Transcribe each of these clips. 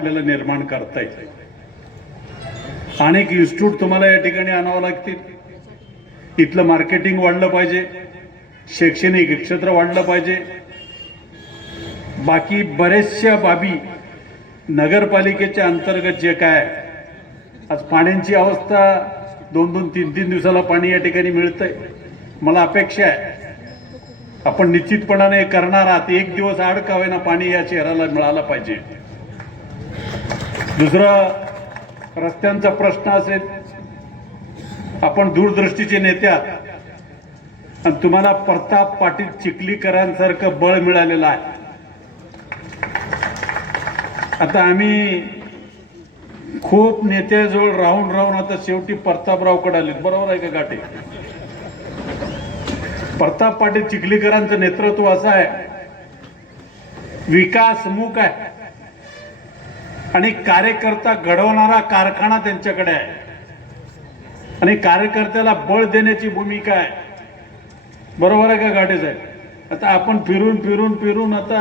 आपल्याला निर्माण करता येईल. अनेक इन्स्टिट्यूट तुम्हाला या ठिकाणी आणावं लागतील. इथलं मार्केटिंग वाढलं पाहिजे. शैक्षणिक क्षेत्र वाढलं पाहिजे. बाकी बऱ्याचशा बाबी नगरपालिकेच्या अंतर्गत जे काय आज पाण्याची अवस्था दोन दोन तीन तीन दिवसाला पाणी या ठिकाणी मिळतंय. मला अपेक्षा आहे. आपण निश्चितपणाने करणार आहात. एक दिवस आड का होईना पाणी या शहराला मिळालं पाहिजे. दुसरं रस्त्यांचा प्रश्न असेल आपण दूरदृष्टीचे नेते आहात. आणि तुम्हाला प्रताप पाटील चिखलीकरांसारखं बळ मिळालेलं आहे. आता आम्ही खूप नेत्याजवळ राहून राहून आता शेवटी प्रतापरावकडे आले बरोबर आहे का गाठे? प्रताप पाटील चिखलीकरांचं नेतृत्व असं आहे. विकासमुख आहे. आणि कार्यकर्ता घडवणारा कारखाना त्यांच्याकडे आहे. आणि कार्यकर्त्याला बळ देण्याची भूमिका आहे. बरोबर आहे का गाठे साहेब? आता आपण फिरून फिरून फिरून आता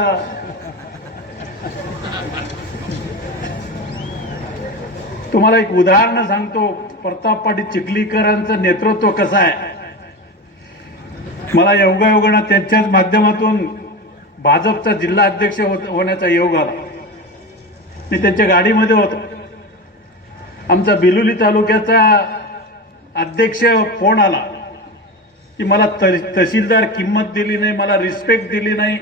तुम्हाला एक उदाहरण सांगतो. प्रताप पाटील चिखलीकरांचं नेतृत्व कसं आहे? मला योगायोगानं त्यांच्याच माध्यमातून भाजपचा जिल्हा अध्यक्ष होण्याचा योग आला. मी त्यांच्या गाडीमध्ये होतो. आमचा बिलोली तालुक्याचा अध्यक्ष फोन आला की मला त- तहसीलदार किंमत दिली नाही मला रिस्पेक्ट दिली नाही.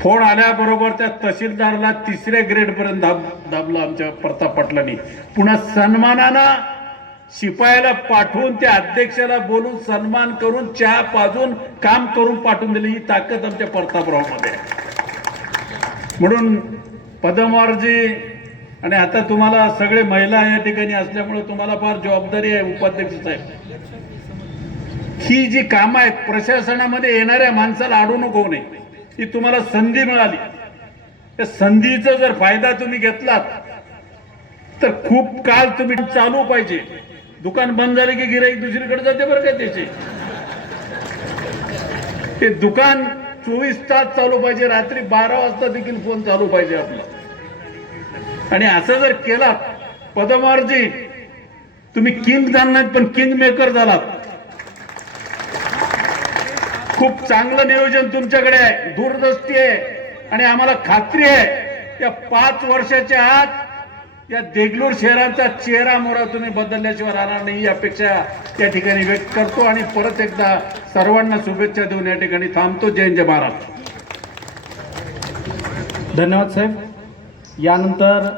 फोन आल्याबरोबर त्या तहसीलदारला तिसऱ्या ग्रेडपर्यंत दाब दाबला आमच्या प्रताप पाटलांनी. पुन्हा सन्मानानं शिपायाला पाठवून त्या अध्यक्षाला बोलून सन्मान करून चहा पाजून काम करून पाठवून दिली. ही ताकद आमच्या प्रतापरावमध्ये आहे. म्हणून पदमवारजी आणि आता तुम्हाला सगळे महिला या ठिकाणी असल्यामुळे तुम्हाला फार जबाबदारी आहे उपाध्यक्ष साहेब. ही जी कामं आहेत प्रशासनामध्ये येणाऱ्या माणसाला अडू नको नये. ही तुम्हाला संधी मिळाली. त्या संधीचा जर फायदा तुम्ही घेतलात तर खूप काळ तुम्ही चालू पाहिजे. दुकान बंद झाले की गिराईक दुसरीकडे जाते बरं का त्याचे. ते दुकान चोवीस तास चालू पाहिजे रात्री बारा वाजता देखील फोन चालू पाहिजे आपला. आणि असं जर केलात पदमार्जी तुम्ही किंग झाला नाहीत पण किंग मेकर झालात. खूप चांगलं नियोजन तुमच्याकडे आहे दूरदृष्टी आहे आणि आम्हाला खात्री आहे या पाच वर्षाच्या आत या देगलूर शहराचा चेहरा मोरा तुम्ही बदलल्याशिवाय राहणार नाही. ही अपेक्षा या ठिकाणी व्यक्त करतो आणि परत एकदा सर्वांना शुभेच्छा देऊन या ठिकाणी थांबतो. जय जय महाराज धन्यवाद साहेब. यानंतर